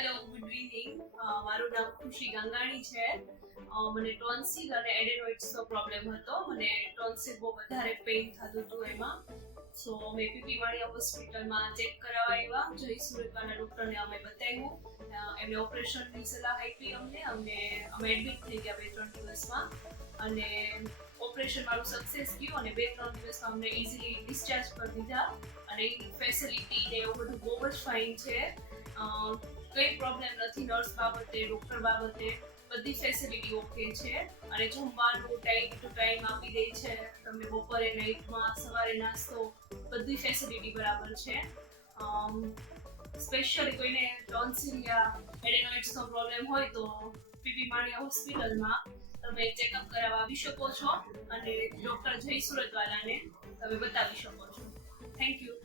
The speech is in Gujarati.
Hello, good evening. મારું નામ ખુશી ગંગાણી છે. મને ટોન્સિલ અને એડેનોઇડ્સનો પ્રોબ્લેમ હતો. મને ટોન્સિલ બહુ વધારે પેઇન થતું હતું એમાં. સો અમે પીપી વાળિયા હોસ્પિટલમાં ચેક કરાવવા આવ્યા. જય સુરતવાળા ડૉક્ટરને અમે બતાવ્યું. એમને ઓપરેશનની સલાહ આપી અમે એડમિટ થઈ ગયા 2-3 દિવસમાં. અને ઓપરેશન મારું સક્સેસ ગયું અને 2-3 દિવસમાં અમને ઇઝીલી ડિસ્ચાર્જ કરી દીધા. અને ફેસિલિટી ને એવું બધું બહુ જ ફાઇન છે. કંઈ પ્રોબ્લેમ નથી. નર્સ બાબતે, ડૉક્ટર બાબતે બધી ફેસિલિટી ઓકે છે. અને જમવાનું ટાઈમ ટુ ટાઈમ આપી દે છે. તમને બપોરે, નાઇટમાં, સવારે નાસ્તો બધી ફેસિલિટી બરાબર છે. સ્પેશિયલી કોઈને ટોન્સિલ યા એડેનોઇડ્સનો પ્રોબ્લેમ હોય તો પીપી માળિયા હોસ્પિટલમાં તમે ચેકઅપ કરાવવા આવી શકો છો અને ડૉક્ટર જય સુરતવાલાને તમે બતાવી શકો છો. Thank you.